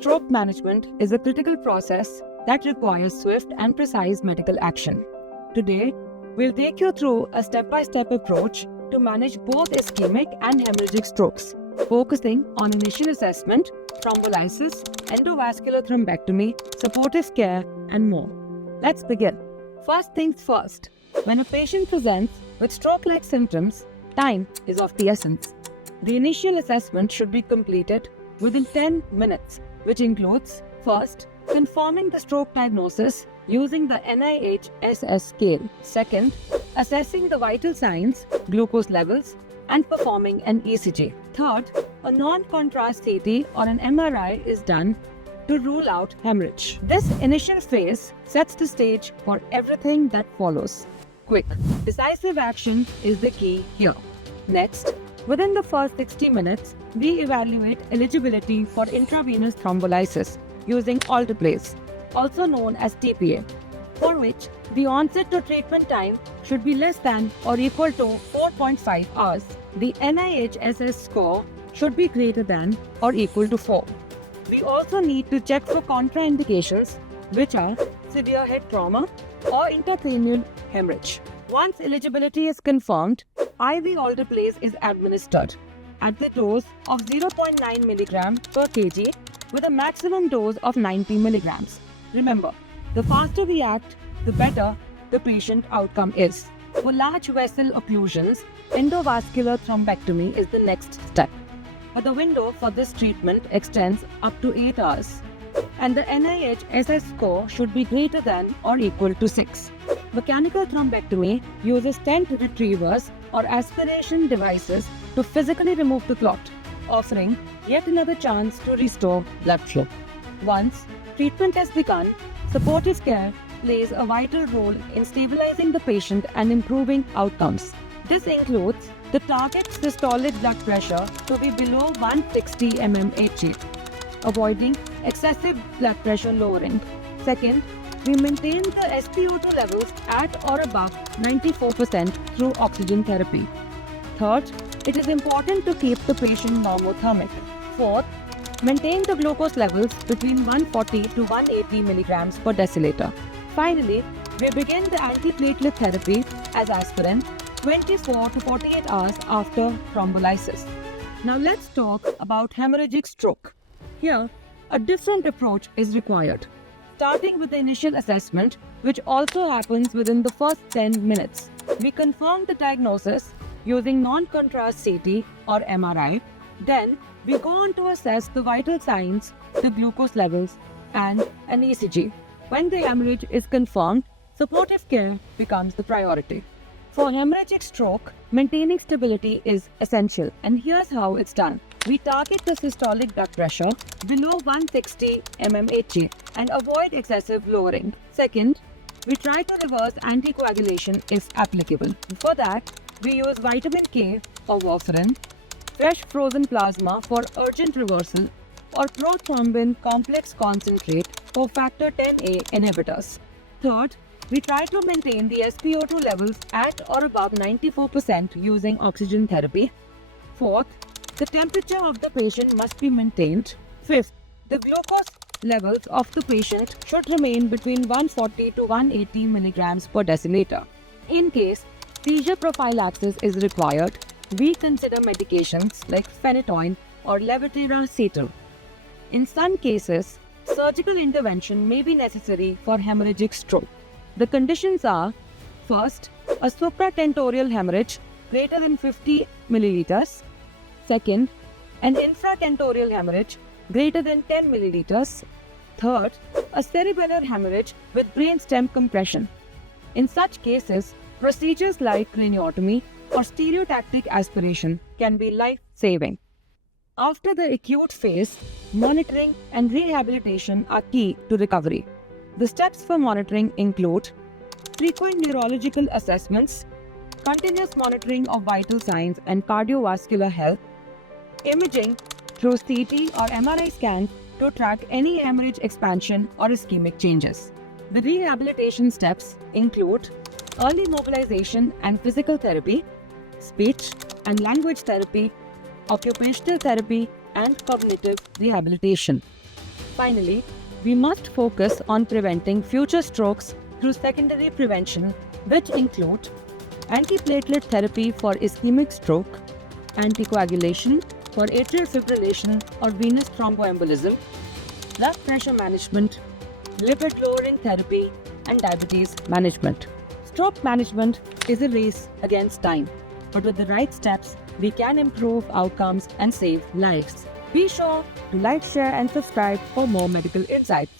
Stroke management is a critical process that requires swift and precise medical action. Today, we'll take you through a step-by-step approach to manage both ischemic and hemorrhagic strokes, focusing on initial assessment, thrombolysis, endovascular thrombectomy, supportive care, and more. Let's begin. First things first, when a patient presents with stroke-like symptoms, time is of the essence. The initial assessment should be completed within 10 minutes, which includes, first, confirming the stroke diagnosis using the INI-CET scale. Second, assessing the vital signs, glucose levels, and performing an ECG. Third, a non-contrast CT or an MRI is done to rule out hemorrhage. This initial phase sets the stage for everything that follows. Quick, decisive action is the key here. Next, within the first 60 minutes, we evaluate eligibility for intravenous thrombolysis using alteplase, also known as TPA, for which the onset to treatment time should be less than or equal to 4.5 hours. The INI-CET score should be greater than or equal to 4. We also need to check for contraindications, which are severe head trauma or intracranial hemorrhage. Once eligibility is confirmed, IV alteplase is administered at the dose of 0.9 mg per kg with a maximum dose of 90 mg. Remember, the faster we act, the better the patient outcome is. For large vessel occlusions, endovascular thrombectomy is the next step. But the window for this treatment extends up to 8 hours, and the INI-CET score should be greater than or equal to 6. Mechanical thrombectomy uses stent retrievers or aspiration devices to physically remove the clot, offering yet another chance to restore blood flow. Once treatment has begun, supportive care plays a vital role in stabilizing the patient and improving outcomes. This includes the target systolic blood pressure to be below 160 mmHg, avoiding excessive blood pressure lowering. Second, we maintain the SpO2 levels at or above 94% through oxygen therapy. Third, it is important to keep the patient normothermic. Fourth, maintain the glucose levels between 140 to 180 mg per deciliter. Finally, we begin the antiplatelet therapy as aspirin 24 to 48 hours after thrombolysis. Now let's talk about hemorrhagic stroke. Here, a different approach is required, starting with the initial assessment, which also happens within the first 10 minutes. We confirm the diagnosis using non-contrast CT or MRI. Then, we go on to assess the vital signs, the glucose levels, and an ECG. When the hemorrhage is confirmed, supportive care becomes the priority. For hemorrhagic stroke, maintaining stability is essential, and here's how it's done. We target the systolic blood pressure below 160 mmHg and avoid excessive lowering. Second, we try to reverse anticoagulation if applicable. For that, we use vitamin K or warfarin, fresh frozen plasma for urgent reversal, or prothrombin complex concentrate for factor 10A inhibitors. Third, we try to maintain the SpO2 levels at or above 94% using oxygen therapy. Fourth, the temperature of the patient must be maintained. Fifth, the glucose levels of the patient should remain between 140 to 180 mg per deciliter. In case seizure prophylaxis is required, we consider medications like phenytoin or levetiracetam. In some cases, surgical intervention may be necessary for hemorrhagic stroke. The conditions are, first, a supratentorial hemorrhage greater than 50 milliliters. Second, an infratentorial hemorrhage greater than 10 milliliters. Third, a cerebellar hemorrhage with brainstem compression. In such cases, procedures like craniotomy or stereotactic aspiration can be life-saving. After the acute phase, monitoring and rehabilitation are key to recovery. The steps for monitoring include frequent neurological assessments, continuous monitoring of vital signs and cardiovascular health, imaging through CT or MRI scans to track any hemorrhage expansion or ischemic changes. The rehabilitation steps include early mobilization and physical therapy, speech and language therapy, occupational therapy, and cognitive rehabilitation. Finally, we must focus on preventing future strokes through secondary prevention, which include antiplatelet therapy for ischemic stroke, anticoagulation for atrial fibrillation or venous thromboembolism, blood pressure management, lipid-lowering therapy, and diabetes management. Stroke management is a race against time, but with the right steps, we can improve outcomes and save lives. Be sure to like, share, and subscribe for more medical insights.